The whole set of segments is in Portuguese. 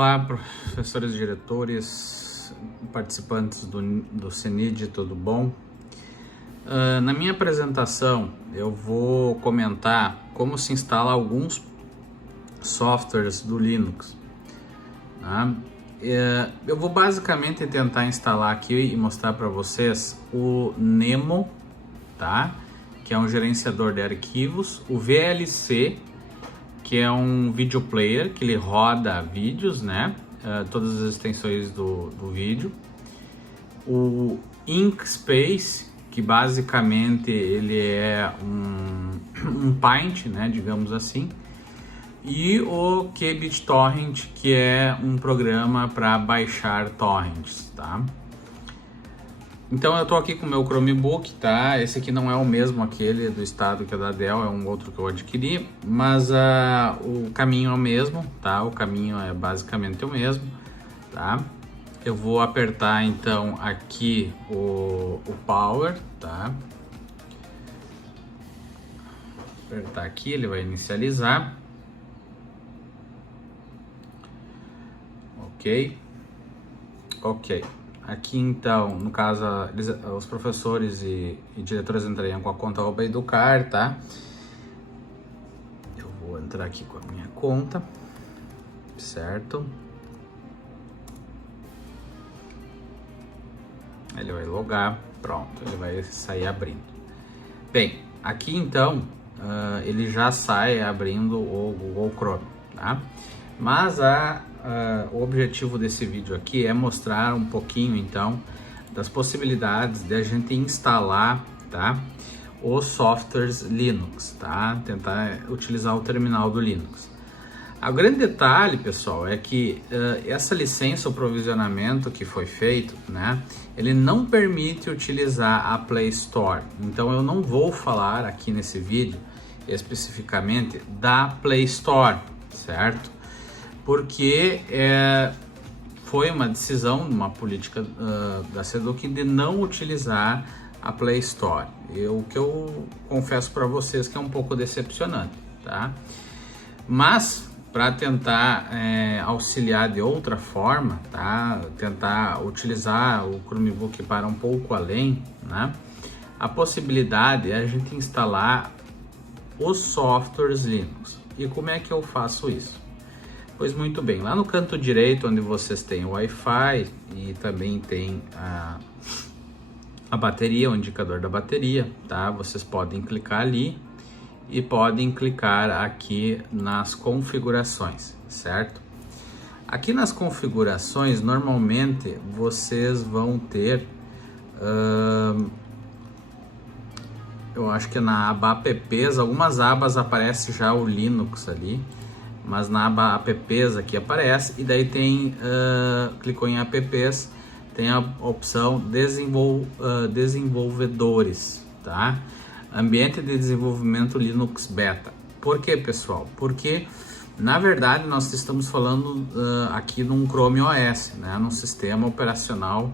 Olá, professores, diretores, participantes do CENID, tudo bom? Na minha apresentação eu vou comentar como se instala alguns softwares do Linux. Tá? Eu vou basicamente tentar instalar aqui e mostrar para vocês o Nemo, tá? Que é um gerenciador de arquivos, o VLC, que é um video player que ele roda vídeos, né? Todas as extensões do vídeo. O Inkspace, que basicamente ele é um Paint, né? Digamos assim. E o QBitTorrent, que é um programa para baixar torrents, tá? Então eu tô aqui com o meu Chromebook, tá? Esse aqui não é o mesmo aquele do estado que é da Dell, é um outro que eu adquiri, mas o caminho é o mesmo, tá? O caminho é basicamente o mesmo, tá? Eu vou apertar então aqui o Power, tá? Apertar aqui, ele vai inicializar. Ok. Aqui então, no caso, os professores e diretores entrariam com a conta Educar, tá? Eu vou entrar aqui com a minha conta, certo? Ele vai logar, pronto, ele vai sair abrindo. Bem, aqui então, ele já sai abrindo o Google Chrome, tá? Mas o objetivo desse vídeo aqui é mostrar um pouquinho então das possibilidades de a gente instalar, tá, os softwares Linux, tá? Tentar utilizar o terminal do Linux. O grande detalhe, pessoal, é que essa licença ou provisionamento que foi feito, né, ele não permite utilizar a Play Store. Então eu não vou falar aqui nesse vídeo especificamente da Play Store, certo? Porque foi uma decisão, uma política da Seduc de não utilizar a Play Store. O que eu confesso para vocês que é um pouco decepcionante, tá? Mas para tentar auxiliar de outra forma, tá? Tentar utilizar o Chromebook para um pouco além, né? A possibilidade é a gente instalar os softwares Linux. E como é que eu faço isso? Pois muito bem, lá no canto direito, onde vocês têm o Wi-Fi e também tem a bateria, o indicador da bateria, tá? Vocês podem clicar ali e podem clicar aqui nas configurações, certo? Aqui nas configurações, normalmente vocês vão ter, eu acho que na aba apps, algumas abas aparece já o Linux ali. Mas na aba apps aqui aparece, e daí tem, clicou em apps, tem a opção desenvolvedores, tá? Ambiente de desenvolvimento Linux Beta. Por que, pessoal? Porque na verdade nós estamos falando aqui num Chrome OS, né? Num sistema operacional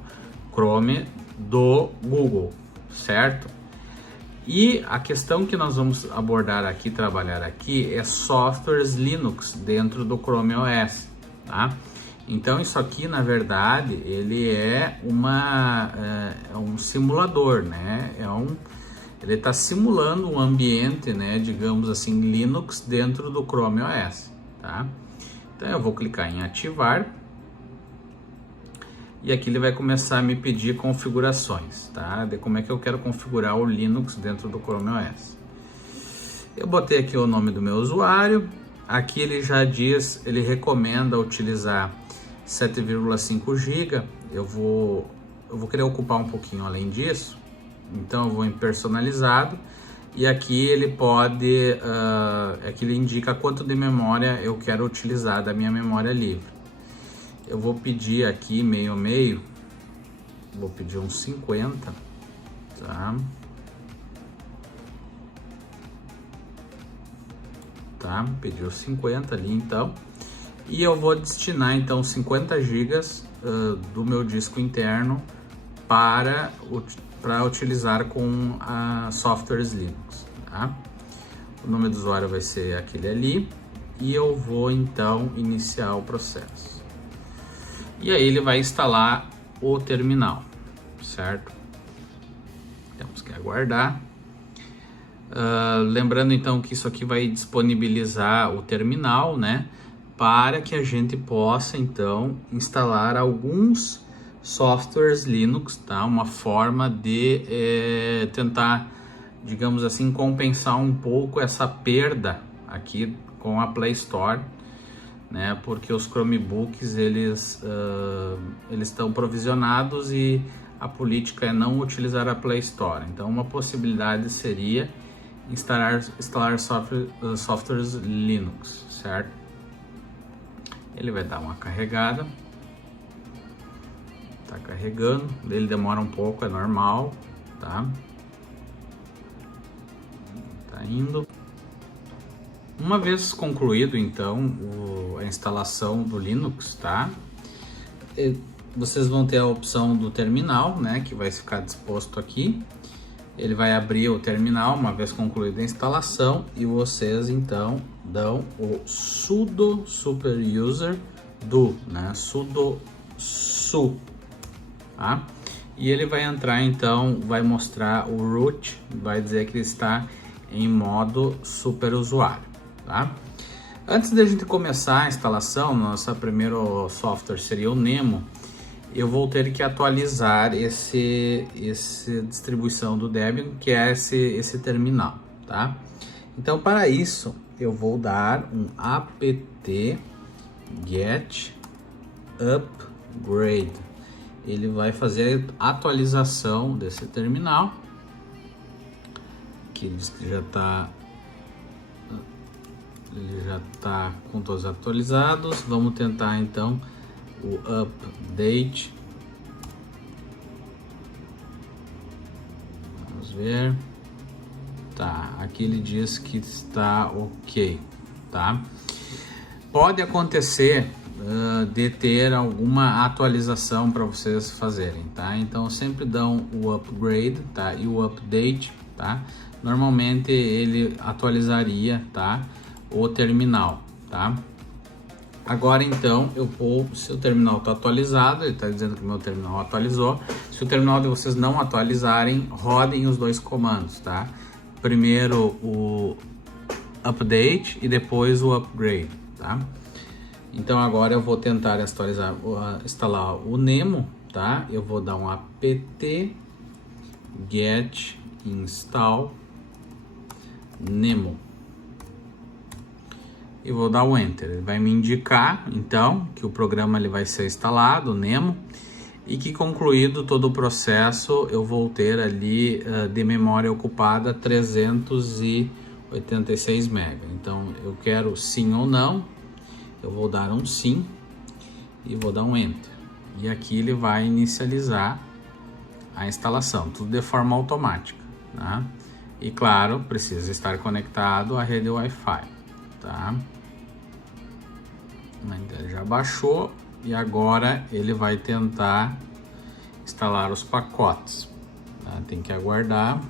Chrome do Google, certo? E a questão que nós vamos abordar aqui, trabalhar aqui, é softwares Linux dentro do Chrome OS, tá? Então isso aqui, na verdade, ele é um simulador, né? Ele está simulando um ambiente, né, digamos assim, Linux dentro do Chrome OS, tá? Então eu vou clicar em ativar. E aqui ele vai começar a me pedir configurações, tá? De como é que eu quero configurar o Linux dentro do Chrome OS. Eu botei aqui o nome do meu usuário. Aqui ele já diz, ele recomenda utilizar 7,5 GB. Eu vou querer ocupar um pouquinho além disso. Então eu vou em personalizado. E aqui ele pode, aqui ele indica quanto de memória eu quero utilizar da minha memória livre. Eu vou pedir aqui meio a meio, vou pedir uns 50, tá? Tá, pedi os 50 ali então. E eu vou destinar então 50 GB do meu disco interno para utilizar com softwares Linux, tá? O nome do usuário vai ser aquele ali. E eu vou então iniciar o processo. E aí ele vai instalar o terminal, certo? Temos que aguardar. Lembrando então que isso aqui vai disponibilizar o terminal, né? Para que a gente possa então instalar alguns softwares Linux, tá? Uma forma de tentar, digamos assim, compensar um pouco essa perda aqui com a Play Store, né? Porque os Chromebooks eles estão provisionados e a política é não utilizar a Play Store. Então uma possibilidade seria instalar softwares Linux, certo? Ele vai dar uma carregada. Tá carregando, ele demora um pouco, é normal, tá? Tá indo. Uma vez concluído então a instalação do Linux, tá? Vocês vão ter a opção do terminal, né? Que vai ficar disposto aqui. Ele vai abrir o terminal uma vez concluída a instalação e vocês então dão o sudo super user do, né? Sudo su, tá? E ele vai entrar então, vai mostrar o root, vai dizer que ele está em modo super usuário, tá? Antes da gente começar a instalação, nosso primeiro software seria o Nemo. Eu vou ter que atualizar essa distribuição do Debian, que é esse terminal, tá? Então, para isso, eu vou dar um apt get upgrade. Ele vai fazer a atualização desse terminal, que ele diz que já está com todos atualizados. Vamos tentar então o update. Vamos ver. Tá, aqui ele diz que está ok, tá? Pode acontecer de ter alguma atualização para vocês fazerem, tá? Então sempre dão o upgrade, tá? E o update, tá? Normalmente ele atualizaria, tá? O terminal, tá? Agora então eu vou, se o terminal está atualizado, ele está dizendo que o meu terminal atualizou. Se o terminal de vocês não atualizarem, rodem os dois comandos, tá? Primeiro o update e depois o upgrade, tá? Então agora eu vou tentar instalar o Nemo, tá? Eu vou dar um apt get install Nemo. E vou dar o Enter. Ele vai me indicar, então, que o programa ele vai ser instalado, o Nemo, e que concluído todo o processo, eu vou ter ali de memória ocupada 386 MB. Então, eu quero sim ou não, eu vou dar um sim e vou dar um Enter. E aqui ele vai inicializar a instalação, tudo de forma automática, tá? E claro, precisa estar conectado à rede Wi-Fi, tá? Ele já baixou e agora ele vai tentar instalar os pacotes, tá? Tem que aguardar.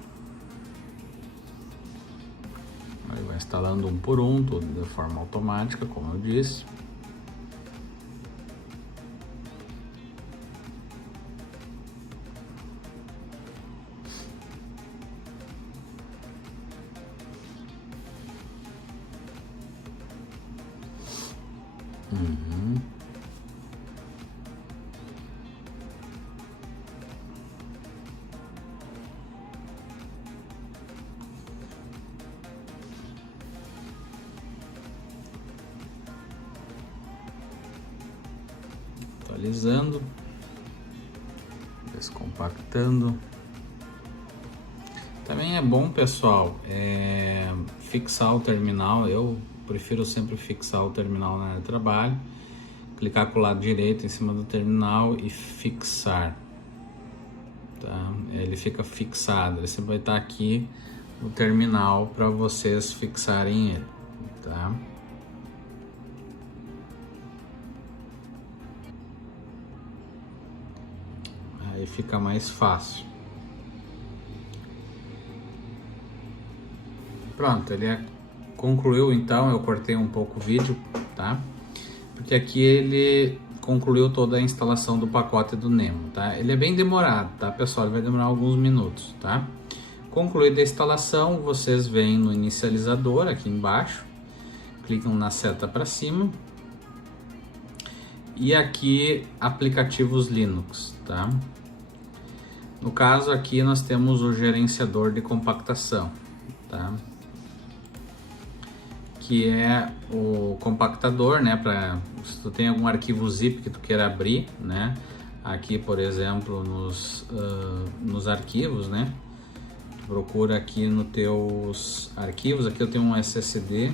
Ele vai instalando um por um, tudo de forma automática, como eu disse. Atualizando, descompactando. Também é bom, pessoal, fixar o terminal. Eu prefiro sempre fixar o terminal na área de trabalho, clicar com o lado direito em cima do terminal e fixar, tá? Ele fica fixado, ele sempre vai estar aqui no terminal para vocês fixarem ele, tá? Aí fica mais fácil. Pronto, ele concluiu. Então eu cortei um pouco o vídeo, tá? Porque aqui ele concluiu toda a instalação do pacote do Nemo, tá? Ele é bem demorado, tá, pessoal? Ele vai demorar alguns minutos, tá? Concluída a instalação, vocês vêm no inicializador aqui embaixo, clicam na seta para cima e aqui aplicativos Linux, tá? No caso aqui nós temos o gerenciador de compactação, tá? Que é o compactador, né? Para se tu tem algum arquivo zip que tu queira abrir, né? Aqui, por exemplo, nos arquivos, né? Tu procura aqui nos teus arquivos. Aqui eu tenho um SSD.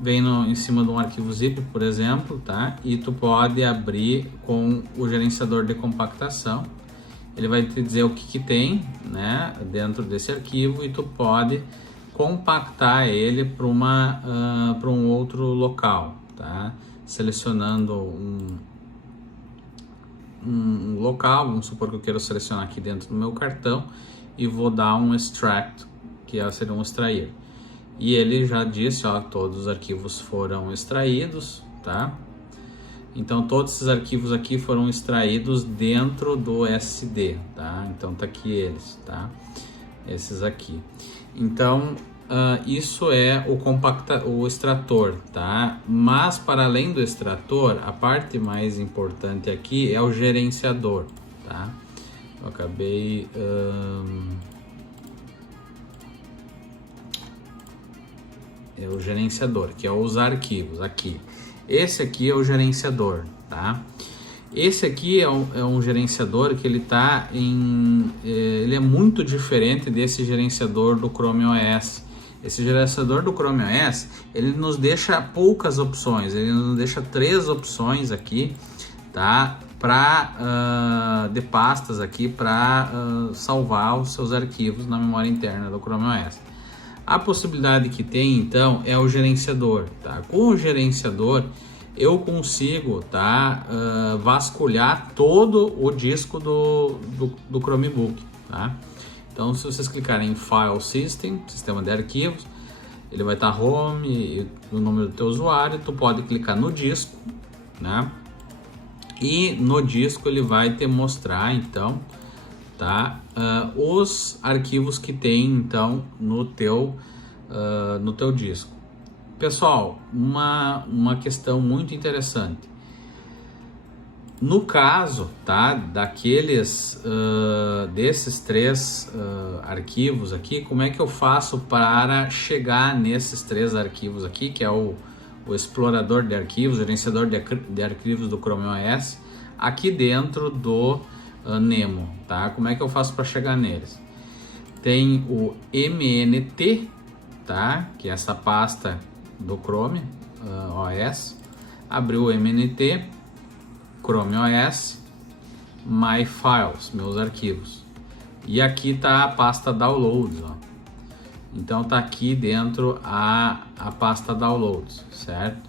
Vem em cima de um arquivo zip, por exemplo, tá? E tu pode abrir com o gerenciador de compactação. Ele vai te dizer o que tem, né? Dentro desse arquivo e tu pode compactar ele para um outro local, tá? Selecionando um local, vamos supor que eu quero selecionar aqui dentro do meu cartão e vou dar um extract, que seria um extrair. E ele já disse, ó, todos os arquivos foram extraídos, tá? Então todos esses arquivos aqui foram extraídos dentro do SD, tá? Então tá aqui eles, tá? Esses aqui. Então isso é o extrator, tá? Mas para além do extrator, a parte mais importante aqui é o gerenciador, tá? Eu acabei é o gerenciador, que é os arquivos aqui. Esse aqui é o gerenciador, tá? Esse aqui é um gerenciador que ele é muito diferente desse gerenciador do Chrome OS. Esse gerenciador do Chrome OS, ele nos deixa poucas opções, ele nos deixa 3 opções aqui, tá? De pastas aqui para salvar os seus arquivos na memória interna do Chrome OS. A possibilidade que tem então é o gerenciador, tá? Com o gerenciador eu consigo, tá, vasculhar todo o disco do Chromebook, tá? Então, se vocês clicarem em File System, sistema de arquivos, ele vai estar Home e o número do teu usuário. Tu pode clicar no disco, né? E no disco ele vai te mostrar, então, tá, os arquivos que tem, então, no teu disco. Pessoal, uma questão muito interessante. No caso, tá, desses 3 arquivos aqui, como é que eu faço para chegar nesses 3 arquivos aqui, que é o explorador de arquivos, o gerenciador de arquivos do Chrome OS, aqui dentro do Nemo, tá? Como é que eu faço para chegar neles? Tem o MNT, tá? Que é essa pasta do Chrome OS. Abriu o MNT, Chrome OS, My Files, meus arquivos. E aqui tá a pasta Downloads, ó. Então tá aqui dentro a pasta Downloads, certo?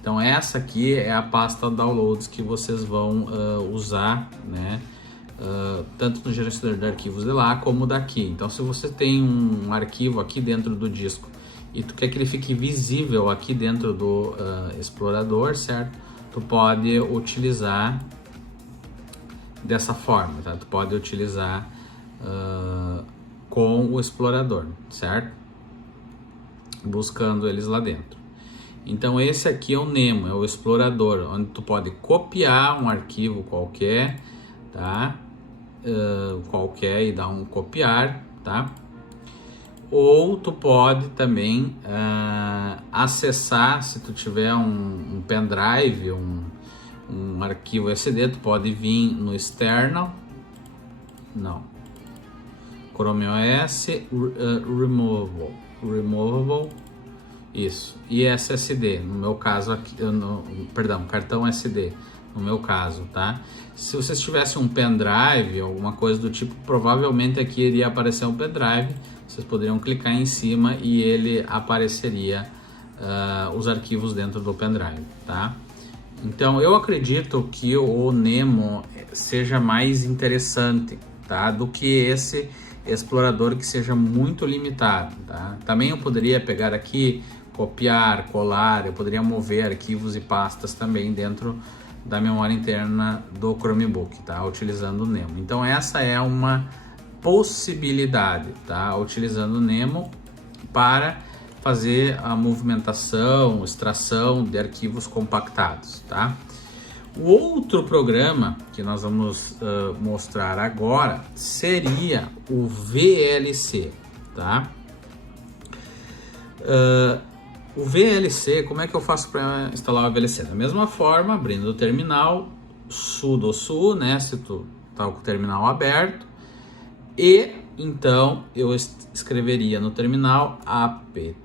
Então essa aqui é a pasta Downloads que vocês vão usar, né? Tanto no gerenciador de arquivos de lá como daqui. Então se você tem um arquivo aqui dentro do disco e tu quer que ele fique visível aqui dentro do explorador, certo? Tu pode utilizar dessa forma, tá? Tu pode utilizar com o explorador, certo? Buscando eles lá dentro. Então esse aqui é o Nemo, é o explorador, onde tu pode copiar um arquivo qualquer, tá? Qualquer e dar um copiar, tá? Ou tu pode também acessar, se tu tiver um pendrive, um arquivo SD, tu pode vir no external, não, Chrome OS, removable, isso, e SSD, no meu caso aqui, cartão SD, no meu caso, tá? Se vocês tivessem um pendrive, alguma coisa do tipo, provavelmente aqui iria aparecer um pendrive. Vocês poderiam clicar em cima e ele apareceria os arquivos dentro do pendrive, tá? Então eu acredito que o Nemo seja mais interessante, tá? Do que esse explorador que seja muito limitado, tá? Também eu poderia pegar aqui, copiar, colar, eu poderia mover arquivos e pastas também dentro da memória interna do Chromebook, tá? Utilizando o Nemo. Então essa é uma possibilidade, tá? Utilizando o Nemo para fazer a movimentação, extração de arquivos compactados, tá? O outro programa que nós vamos mostrar agora seria o VLC, tá? O VLC, como é que eu faço para instalar o VLC? Da mesma forma, abrindo o terminal, sudo su, né? Se tu tá com o terminal aberto, e então eu escreveria no terminal apt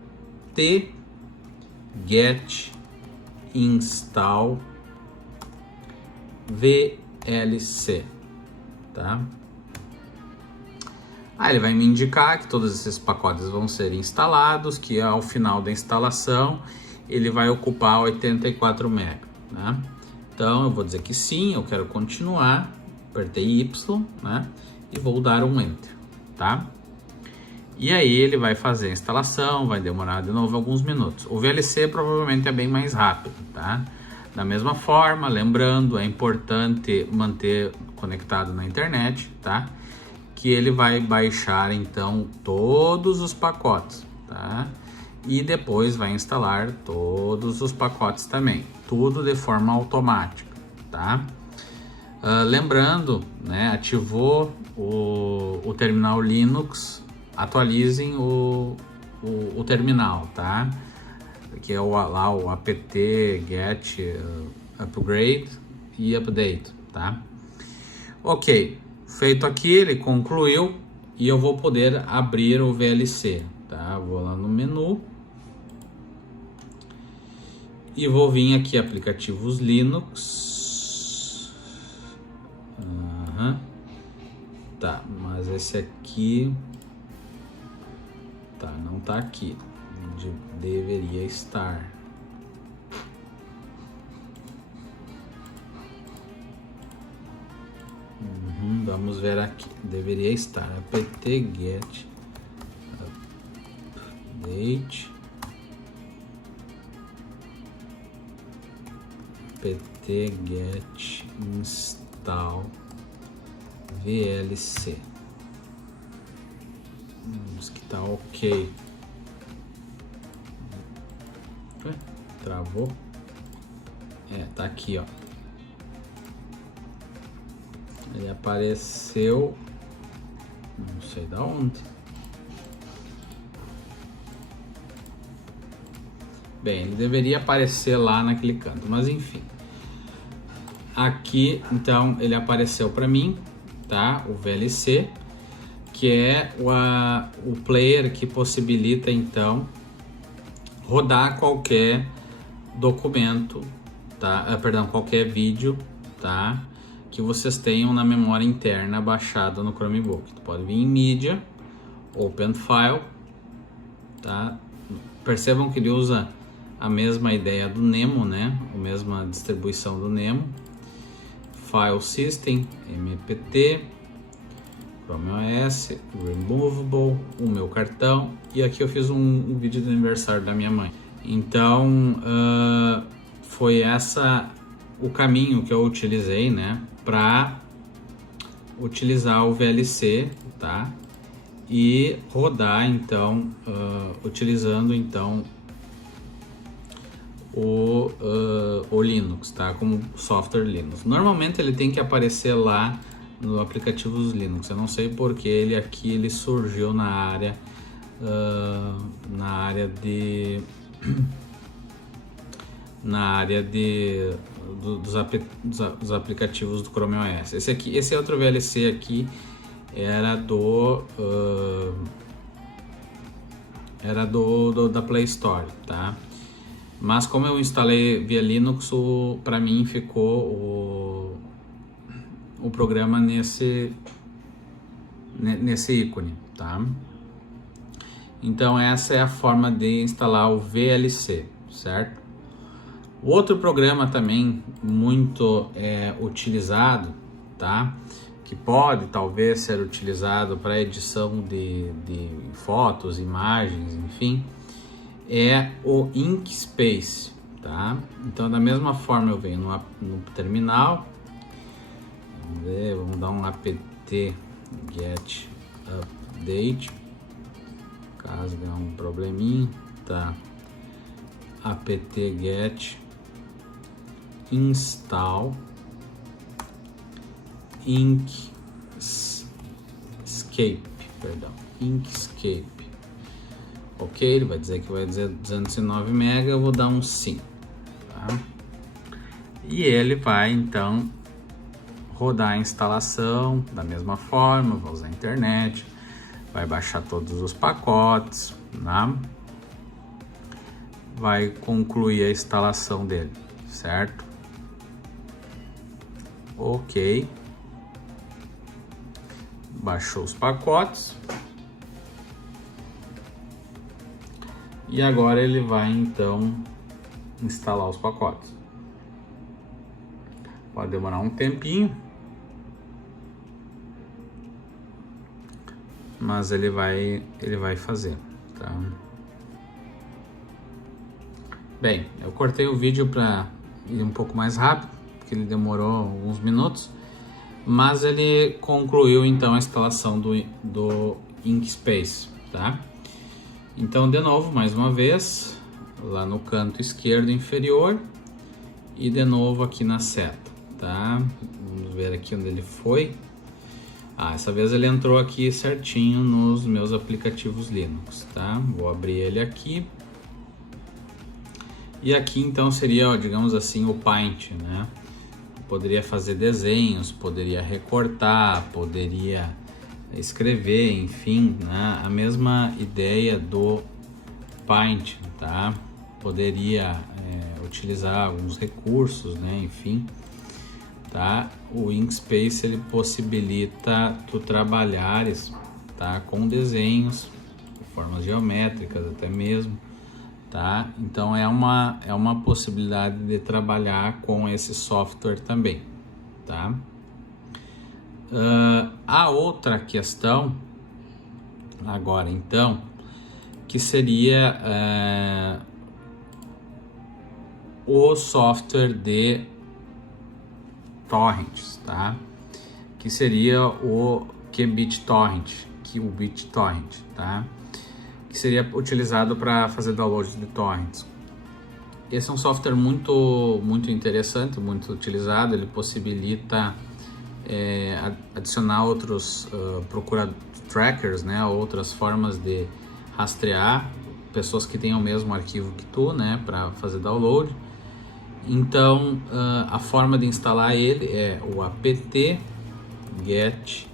get install VLC, tá? Aí ele vai me indicar que todos esses pacotes vão ser instalados, que ao final da instalação ele vai ocupar 84 MB, né? Então eu vou dizer que sim, eu quero continuar, apertei Y, né? E vou dar um Enter, tá? E aí ele vai fazer a instalação, vai demorar de novo alguns minutos. O VLC provavelmente é bem mais rápido, tá? Da mesma forma, lembrando, é importante manter conectado na internet, tá? Que ele vai baixar então todos os pacotes, tá? E depois vai instalar todos os pacotes também, tudo de forma automática, tá? Lembrando, né, ativou o terminal Linux, atualizem o terminal, tá? Que é lá o apt get upgrade e update, tá? Ok, feito aqui, ele concluiu e eu vou poder abrir o VLC, tá? Vou lá no menu e vou vir aqui aplicativos Linux. Tá, mas esse aqui tá, não tá aqui, deveria estar. Vamos ver aqui, deveria estar apt get update apt get install VLC. Vamos que tá ok. Travou? Tá aqui, ó. Ele apareceu, não sei da onde. Bem, ele deveria aparecer lá naquele canto, mas enfim. Aqui, então, ele apareceu para mim, tá? O VLC, que é o player que possibilita, então, rodar qualquer documento, tá? Perdão, qualquer vídeo, tá? Que vocês tenham na memória interna baixado no Chromebook. Tu pode vir em mídia, Open File, tá? Percebam que ele usa a mesma ideia do Nemo, né? A mesma distribuição do Nemo. File System, MPT, Chrome OS, Removable, o meu cartão. E aqui eu fiz um vídeo de aniversário da minha mãe. Então, foi o caminho que eu utilizei, né? Para utilizar o VLC, tá? E rodar, então, utilizando, então, o Linux, tá? Como software Linux. Normalmente ele tem que aparecer lá no aplicativos Linux. Eu não sei porque ele surgiu na área dos aplicativos do Chrome OS. Esse outro VLC aqui era da Play Store, tá? Mas como eu instalei via Linux, para mim ficou o programa nesse ícone, tá? Então essa é a forma de instalar o VLC, certo? O outro programa também muito utilizado, tá? Que pode talvez ser utilizado para edição de fotos, imagens, enfim, é o Inkspace, tá? Então da mesma forma eu venho no terminal, vamos dar um apt get update, caso der um probleminha, tá? Apt get install Inkscape, ok, ele vai dizer que vai dizer 209 MB, eu vou dar um sim, tá? E ele vai então rodar a instalação da mesma forma, vai usar a internet, vai baixar todos os pacotes, né? Vai concluir a instalação dele, certo? Ok, baixou os pacotes e agora ele vai então instalar os pacotes. Pode demorar um tempinho, mas ele vai fazer, tá? Bem, eu cortei o vídeo para ir um pouco mais rápido, porque ele demorou alguns minutos, mas ele concluiu então a instalação do Inkspace, tá? Então, de novo, mais uma vez, lá no canto esquerdo inferior e de novo aqui na seta, tá? Vamos ver aqui onde ele foi. Essa vez ele entrou aqui certinho nos meus aplicativos Linux, tá? Vou abrir ele aqui. E aqui então seria, ó, digamos assim, o Paint, né? Poderia fazer desenhos, poderia recortar, poderia escrever, enfim, né? A mesma ideia do Paint, tá? Poderia utilizar alguns recursos, né? Enfim, tá? O Inkspace ele possibilita tu trabalhares, tá? Com desenhos, formas geométricas até mesmo. Tá? Então é uma possibilidade de trabalhar com esse software também, tá? A outra questão agora então, que seria o software de torrents, tá? Que seria o QBitTorrent, tá? Que seria utilizado para fazer download de torrents. Esse é um software muito interessante, muito utilizado. Ele possibilita adicionar outros trackers, né, outras formas de rastrear pessoas que tenham o mesmo arquivo que tu, né, para fazer download. Então, a forma de instalar ele é o apt get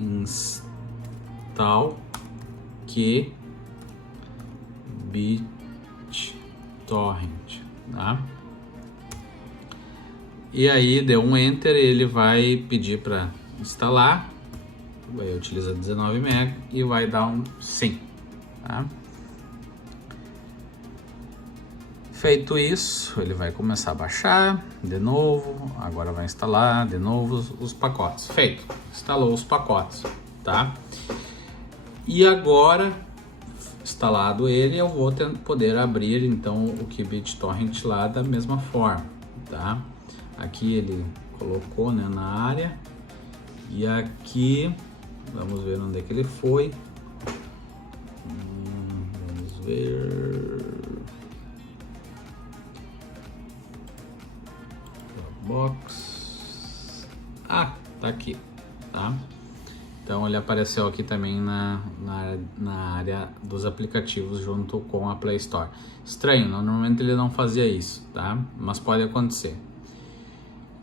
install QBitTorrent, tá? E aí deu um enter, ele vai pedir para instalar, vai utilizar 19 MB e vai dar um sim, tá? Feito isso, ele vai começar a baixar de novo, agora vai instalar de novo os pacotes. Feito, instalou os pacotes, tá? E agora, instalado ele, eu vou poder abrir então o QBitTorrent lá da mesma forma, tá? Aqui ele colocou, né, na área, e aqui vamos ver onde é que ele foi. Vamos ver. Box. Tá aqui, tá? Então ele apareceu aqui também na área dos aplicativos junto com a Play Store. Estranho, normalmente ele não fazia isso, tá? Mas pode acontecer.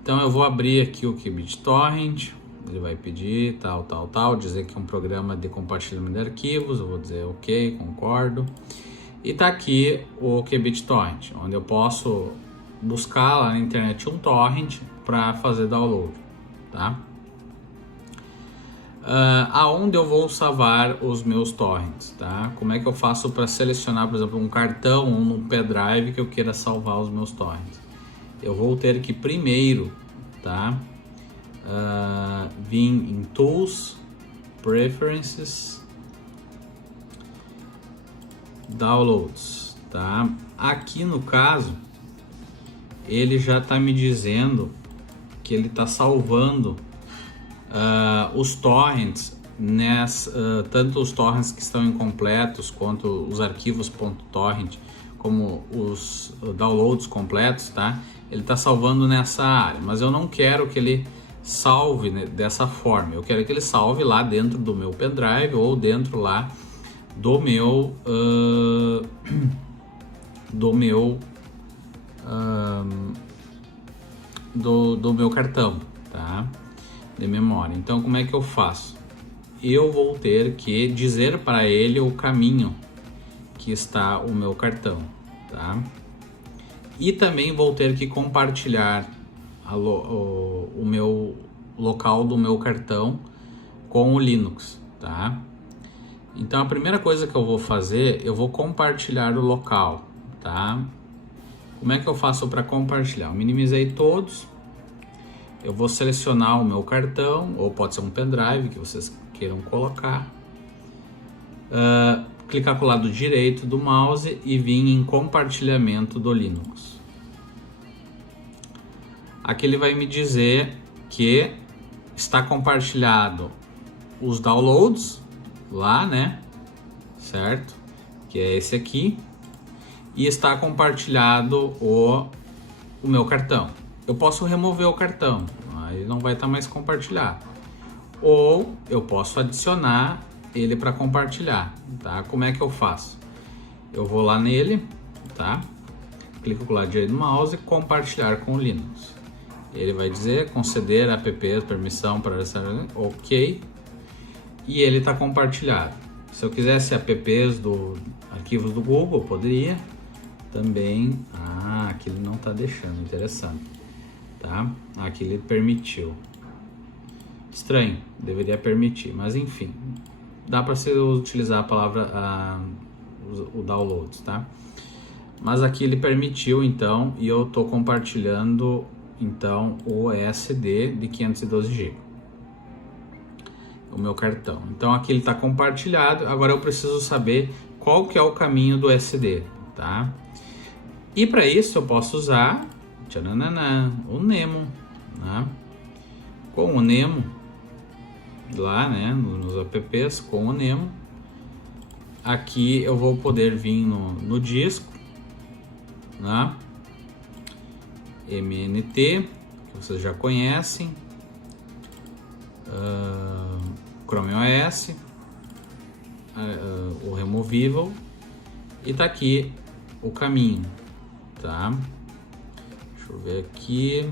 Então eu vou abrir aqui o QBitTorrent, ele vai pedir tal, dizer que é um programa de compartilhamento de arquivos, eu vou dizer ok, concordo. E tá aqui o QBitTorrent, onde eu posso buscar lá na internet um torrent para fazer download, tá? Aonde eu vou salvar os meus torrents, tá? Como é que eu faço para selecionar, por exemplo, um cartão ou um pendrive que eu queira salvar os meus torrents? Eu vou ter que primeiro, tá? Vir em Tools, Preferences, Downloads, tá? Aqui no caso, ele já está me dizendo que ele está salvando os torrents, tanto os torrents que estão incompletos quanto os arquivos .torrent, como os downloads completos, tá? Ele está salvando nessa área, mas eu não quero que ele salve, né, dessa forma. Eu quero que ele salve lá dentro do meu pendrive ou dentro lá do meu do meu cartão, tá? De memória. Então, como é que eu faço? Eu vou ter que dizer para ele o caminho que está o meu cartão, tá? E também vou ter que compartilhar o meu local do meu cartão com o Linux, tá? Então a primeira coisa que eu vou fazer, eu vou compartilhar o local, tá? Como é que eu faço para compartilhar? Eu minimizei todos, eu vou selecionar o meu cartão, ou pode ser um pendrive que vocês queiram colocar, clicar com o lado direito do mouse e vir em compartilhamento do Linux. Aqui ele vai me dizer que está compartilhado os downloads lá, né? Certo? Que é esse aqui. E está compartilhado o meu cartão. Eu posso remover o cartão, aí não vai estar mais compartilhado. Ou eu posso adicionar ele para compartilhar, tá? Como é que eu faço? Eu vou lá nele, tá? Clico com o lado direito do mouse e compartilhar com o Linux. Ele vai dizer conceder apps permissão para ok, e ele está compartilhado. Se eu quisesse apps do arquivos do Google, poderia também. Aqui ele não está deixando, interessante, tá? Aqui ele permitiu. Estranho, deveria permitir, mas enfim, dá para se utilizar a palavra o downloads, tá? Mas aqui ele permitiu, então, e eu estou compartilhando então o SD de 512 GB, o meu cartão. Então aqui ele está compartilhado. Agora eu preciso saber qual que é o caminho do SD, tá? E para isso eu posso usar o Nemo, né? Com o Nemo lá, né, nos apps, com o Nemo, aqui eu vou poder vir no disco, né? MNT, que vocês já conhecem, Chrome OS, o Removível, e tá aqui o caminho, tá? Deixa eu ver aqui.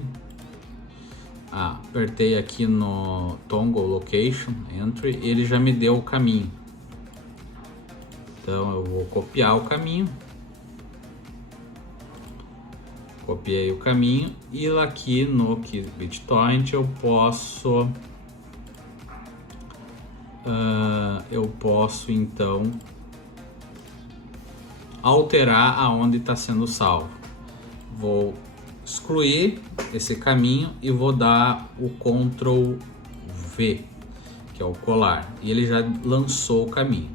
Apertei aqui no Toggle Location Entry, ele já me deu o caminho. Então eu vou copiar o caminho. Copiei o caminho e aqui no BitTorrent eu posso então alterar aonde está sendo salvo. Vou excluir esse caminho e vou dar o Ctrl V, que é o colar, e ele já lançou o caminho.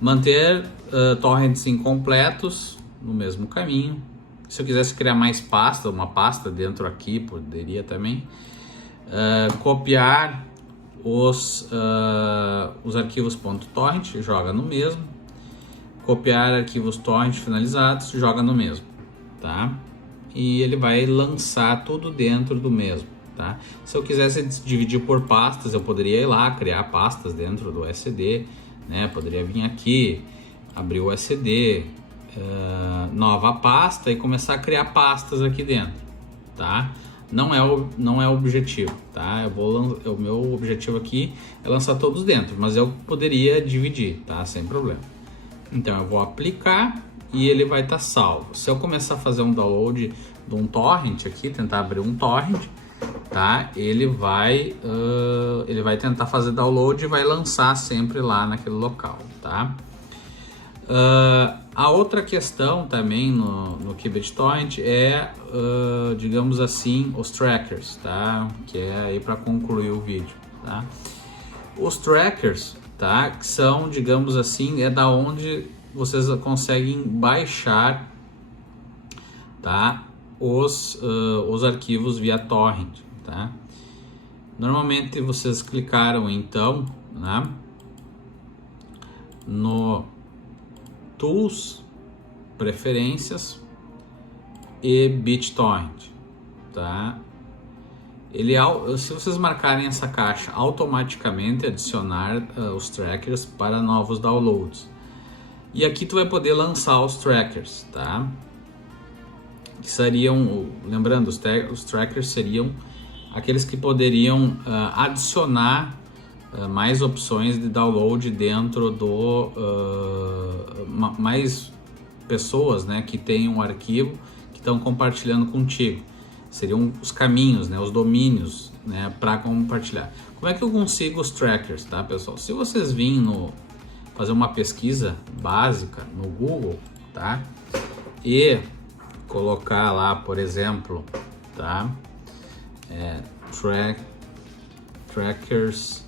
Manter torrents incompletos no mesmo caminho. Se eu quisesse criar mais pasta, uma pasta dentro aqui, poderia também. Copiar os arquivos .torrent, joga no mesmo. Copiar arquivos torrent finalizados, joga no mesmo, tá? E ele vai lançar tudo dentro do mesmo, tá? Se eu quisesse dividir por pastas, eu poderia ir lá criar pastas dentro do SD, né? Poderia vir aqui, abrir o SD, nova pasta e começar a criar pastas aqui dentro, tá? Não é o objetivo, tá? O meu objetivo aqui é lançar todos dentro, mas eu poderia dividir, tá? Sem problema. Então eu vou aplicar e ele vai estar salvo. Se eu começar a fazer um download de um torrent aqui, tentar abrir um torrent, tá? Ele vai tentar fazer download e vai lançar sempre lá naquele local, tá? A outra questão também no BitTorrent é, digamos assim, os trackers, tá? Que é aí para concluir o vídeo, tá? Os trackers, tá? Que são, digamos assim, da onde vocês conseguem baixar, tá, os arquivos via torrent, tá? Normalmente vocês clicaram então, né, no Tools, Preferências e BitTorrent, tá? Ele, se vocês marcarem essa caixa, automaticamente adicionar os trackers para novos downloads. E aqui tu vai poder lançar os trackers, tá? Que seriam, lembrando, os trackers seriam aqueles que poderiam adicionar mais opções de download dentro do mais pessoas, né, que têm um arquivo que estão compartilhando contigo. Seriam os caminhos, né, os domínios, né, para compartilhar. Como é que eu consigo os trackers, tá, pessoal? Se vocês virem fazer uma pesquisa básica no Google, tá, e colocar lá, por exemplo, tá, trackers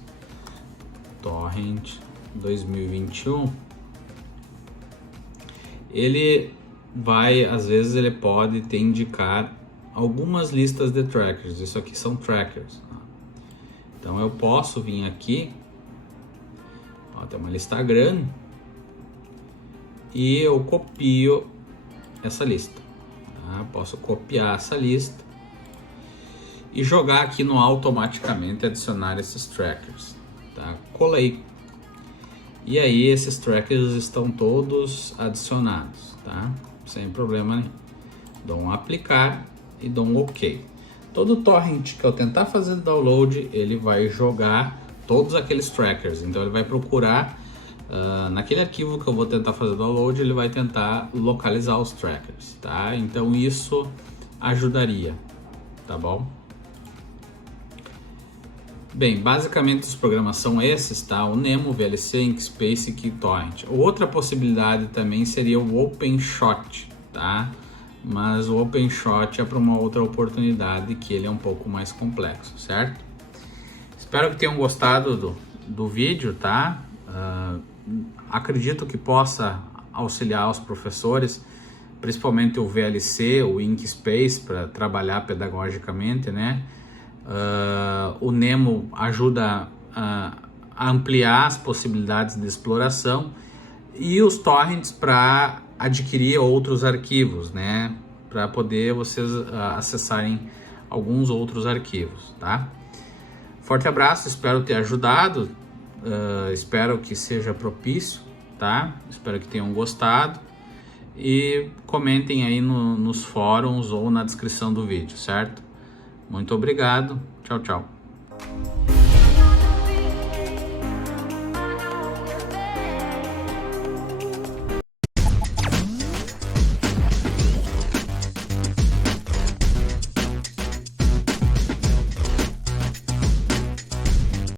torrent 2021, ele vai, às vezes ele pode te indicar algumas listas de trackers. Isso aqui são trackers, tá? Então eu posso vir aqui, ó, tem uma lista grande, e eu copio essa lista, tá? Posso copiar essa lista e jogar aqui no automaticamente adicionar esses trackers, tá? Colei. E aí esses trackers estão todos adicionados, tá? Sem problema nenhum. Dou um aplicar e dou um OK. Todo torrent que eu tentar fazer download, ele vai jogar todos aqueles trackers. Então ele vai procurar naquele arquivo que eu vou tentar fazer download, ele vai tentar localizar os trackers, tá? Então isso ajudaria, tá bom? Bem, basicamente os programas são esses, tá? O Nemo, VLC, Inkspace e KeyTorrent. Outra possibilidade também seria o OpenShot, tá? Mas o OpenShot é para uma outra oportunidade, que ele é um pouco mais complexo, certo? Espero que tenham gostado do vídeo, tá? Acredito que possa auxiliar os professores, principalmente o VLC, o Inkspace, para trabalhar pedagogicamente, né? O Nemo ajuda a ampliar as possibilidades de exploração, e os torrents para adquirir outros arquivos, né? Para poder vocês acessarem alguns outros arquivos, tá? Forte abraço, espero ter ajudado, espero que seja propício, tá? Espero que tenham gostado, e comentem aí nos fóruns ou na descrição do vídeo, certo? Muito obrigado, tchau, tchau.